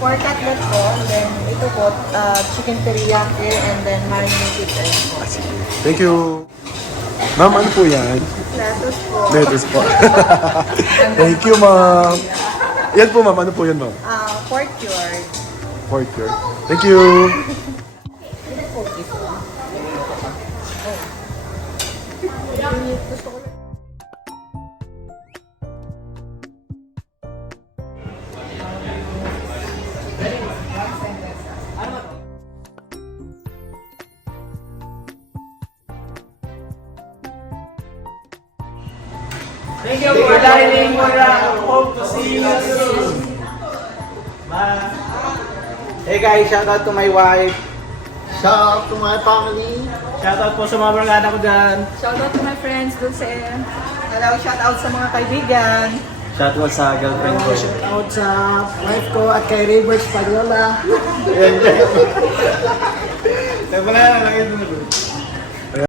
Pork cutlet po, and then ito po, chicken teriyaki, and then marinated egg po. Thank you. Ma'am, ano po yan? Lettuce po. Lettuce po. Thank you, ma'am. Yan po, ma'am. Ano po yan, ma'am? Pork cured. Pork curd. Thank you. Thank you for dining, Mora. Hope to see you soon. Bye. Hey guys, shout out to my wife. Shout out to my family. Shout out po sa mga barangana ko dyan. Shoutout to my friends dun sa... Hello, shoutout sa mga kaibigan. Shout out sa girlfriend ko. Shout out sa wife ko at kay River Spadiola. Nagpangalanan lang ito na